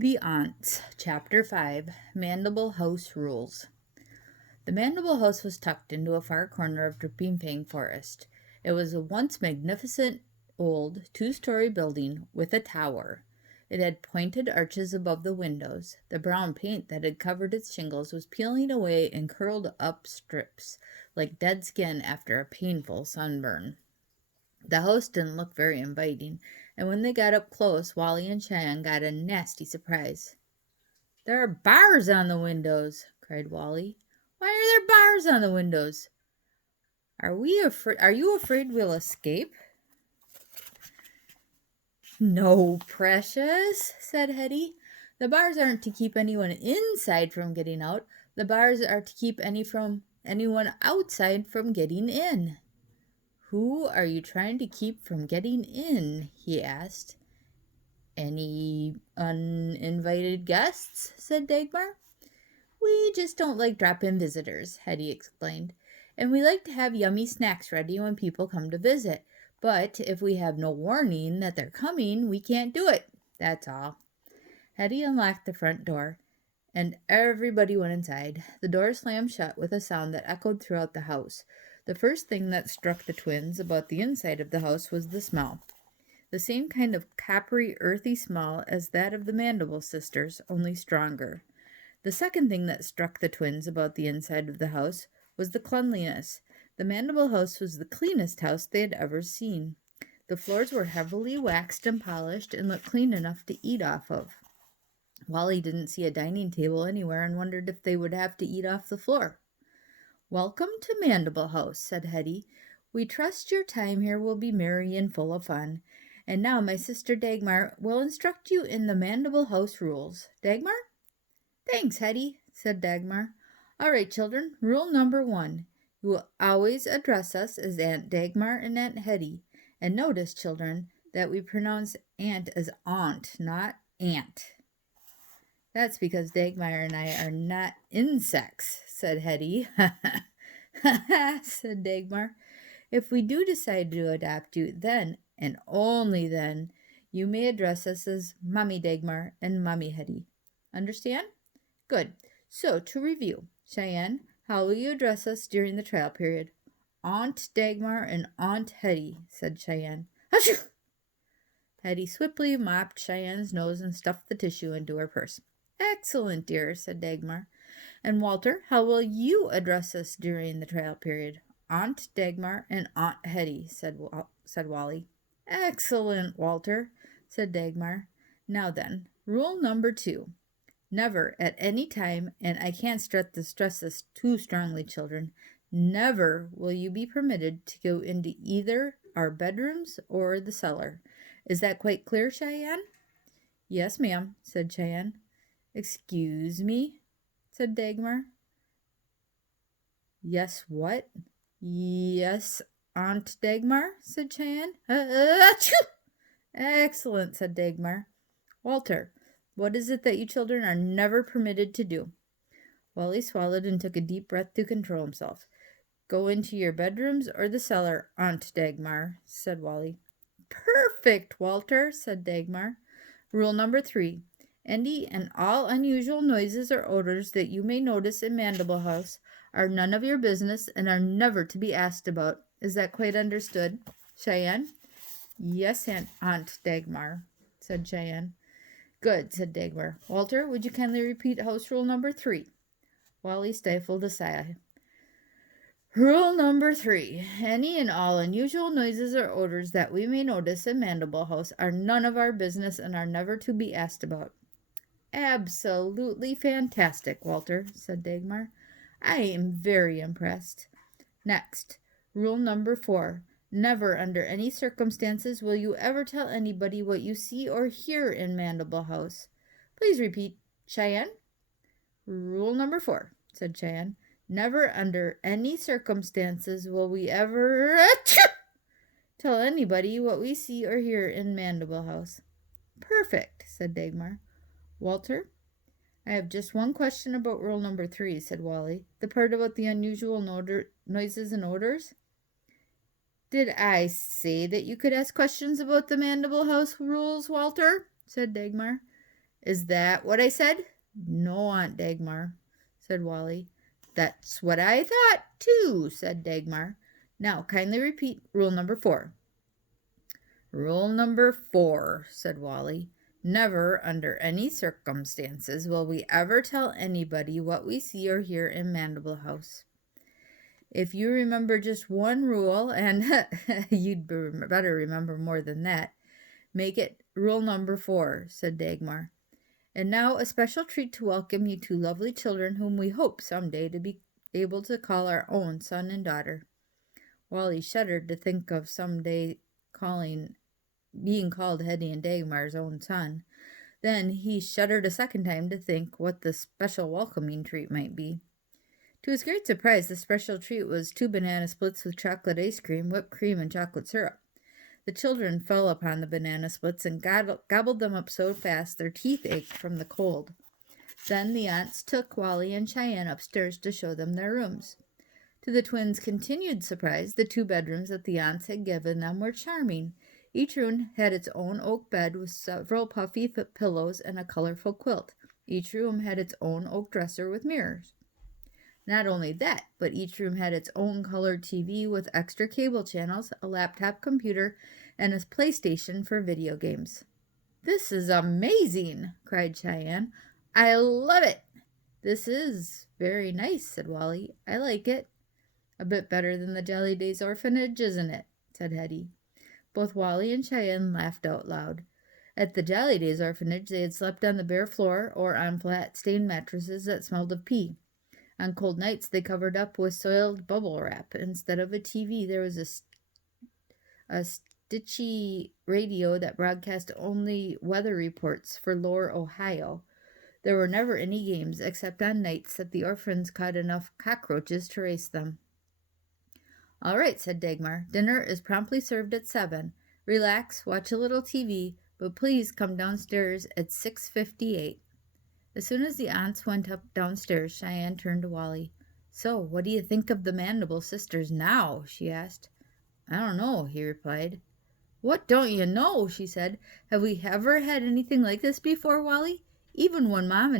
The Onts Chapter 5 Mandible House Rules. The Mandible House was tucked into a far corner of Dripping Fang Forest. It was a once magnificent old two-story building with a tower. It had pointed arches above the windows. The brown paint that had covered its shingles was peeling away in curled up strips, like dead skin after a painful sunburn. The house didn't look very inviting, and when they got up close, Wally and Cheyenne got a nasty surprise. "There are bars on the windows!" cried Wally. "Why are there bars on the windows? Are you afraid we'll escape?" "No, precious," said Hetty. "The bars aren't to keep anyone inside from getting out. The bars are to keep anyone outside from getting in." "Who are you trying to keep from getting in?" he asked. "Any uninvited guests?" said Dagmar. "We just don't like drop-in visitors," Hetty explained. "And we like to have yummy snacks ready when people come to visit. But if we have no warning that they're coming, we can't do it. That's all." Hetty unlocked the front door, and everybody went inside. The door slammed shut with a sound that echoed throughout the house. The first thing that struck the twins about the inside of the house was the smell. The same kind of coppery, earthy smell as that of the Mandible sisters, only stronger. The second thing that struck the twins about the inside of the house was the cleanliness. The Mandible house was the cleanest house they had ever seen. The floors were heavily waxed and polished and looked clean enough to eat off of. Wally didn't see a dining table anywhere and wondered if they would have to eat off the floor. "Welcome to Mandible House," said Hetty. "We trust your time here will be merry and full of fun. And now my sister Dagmar will instruct you in the Mandible House rules. Dagmar?" "Thanks, Hetty," said Dagmar. "All right, children, rule number 1. You will always address us as Aunt Dagmar and Aunt Hetty. And notice, children, that we pronounce aunt as aunt, not aunt." "That's because Dagmar and I are not insects," said Hetty. "Ha ha," said Dagmar. "If we do decide to adopt you, then, and only then, you may address us as Mommy Dagmar and Mommy Hetty. Understand? Good. So, to review, Cheyenne, how will you address us during the trial period?" "Aunt Dagmar and Aunt Hetty," said Cheyenne. "Achoo!" Hetty swiftly mopped Cheyenne's nose and stuffed the tissue into her purse. "Excellent, dear," said Dagmar. "And Walter, how will you address us during the trial period?" "Aunt Dagmar and Aunt Hetty," said Wally. "Excellent, Walter," said Dagmar. "Now then, rule number 2. Never at any time, and I can't stress this too strongly, children, never will you be permitted to go into either our bedrooms or the cellar. Is that quite clear, Cheyenne?" "Yes, ma'am," said Cheyenne. "Excuse me," said Dagmar. "Yes, what?" "Yes, Aunt Dagmar," said Cheyenne. Achoo! "Excellent," said Dagmar. "Walter, what is it that you children are never permitted to do?" Wally swallowed and took a deep breath to control himself. "Go into your bedrooms or the cellar, Aunt Dagmar," said Wally. "Perfect, Walter," said Dagmar. "Rule number 3. Any and all unusual noises or odors that you may notice in Mandible House are none of your business and are never to be asked about. Is that quite understood, Cheyenne?" "Yes, Aunt Dagmar," said Cheyenne. "Good," said Dagmar. "Walter, would you kindly repeat house rule number 3? Wally stifled a sigh. "Rule number 3. Any and all unusual noises or odors that we may notice in Mandible House are none of our business and are never to be asked about." "Absolutely fantastic, Walter," said Dagmar. "I am very impressed. Next, rule number 4. Never under any circumstances will you ever tell anybody what you see or hear in Mandible House. Please repeat, Cheyenne." "Rule number 4, said Cheyenne. "Never under any circumstances will we ever tell anybody what we see or hear in Mandible House." "Perfect," said Dagmar. "Walter, I have just one question about rule number 3, said Wally. "The part about the unusual noises and odors." "Did I say that you could ask questions about the Mandible House rules, Walter?" said Dagmar. Is that what I said? No, Aunt Dagmar, said Wally. That's what I thought, too, said Dagmar. Now, kindly repeat rule number 4. Rule number 4, said Wally. Never, under any circumstances, will we ever tell anybody what we see or hear in Mandible House. If you remember just one rule, and you'd better remember more than that, make it rule number 4, said Dagmar. And now a special treat to welcome you two lovely children whom we hope someday to be able to call our own son and daughter. Wally shuddered to think of someday being called Hetty and Dagmar's own son. Then he shuddered a second time to think what the special welcoming treat might be. To his great surprise, the special treat was 2 banana splits with chocolate ice cream, whipped cream, and chocolate syrup. The children fell upon the banana splits and gobbled them up so fast their teeth ached from the cold. Then the aunts took Wally and Cheyenne upstairs to show them their rooms. To the twins' continued surprise, the 2 bedrooms that the aunts had given them were charming. Each room had its own oak bed with several puffy pillows and a colorful quilt. Each room had its own oak dresser with mirrors. Not only that, but each room had its own colored TV with extra cable channels, a laptop computer, and a PlayStation for video games. This is amazing, cried Cheyenne. I love it. This is very nice, said Wally. I like it. A bit better than the Jolly Days orphanage, isn't it? Said Hetty. Both Wally and Cheyenne laughed out loud. At the Jolly Days orphanage, they had slept on the bare floor or on flat, stained mattresses that smelled of pee. On cold nights, they covered up with soiled bubble wrap. Instead of a TV, there was a stitchy radio that broadcast only weather reports for Lower Ohio. There were never any games, except on nights that the orphans caught enough cockroaches to race them. All right, said Dagmar. Dinner is promptly served at 7. Relax, watch a little TV, but please come downstairs at 6:58. As soon as the aunts went up downstairs, Cheyenne turned to Wally. So, what do you think of the Mandible sisters now? She asked. I don't know, he replied. What don't you know? She said. Have we ever had anything like this before, Wally? Even when Mom and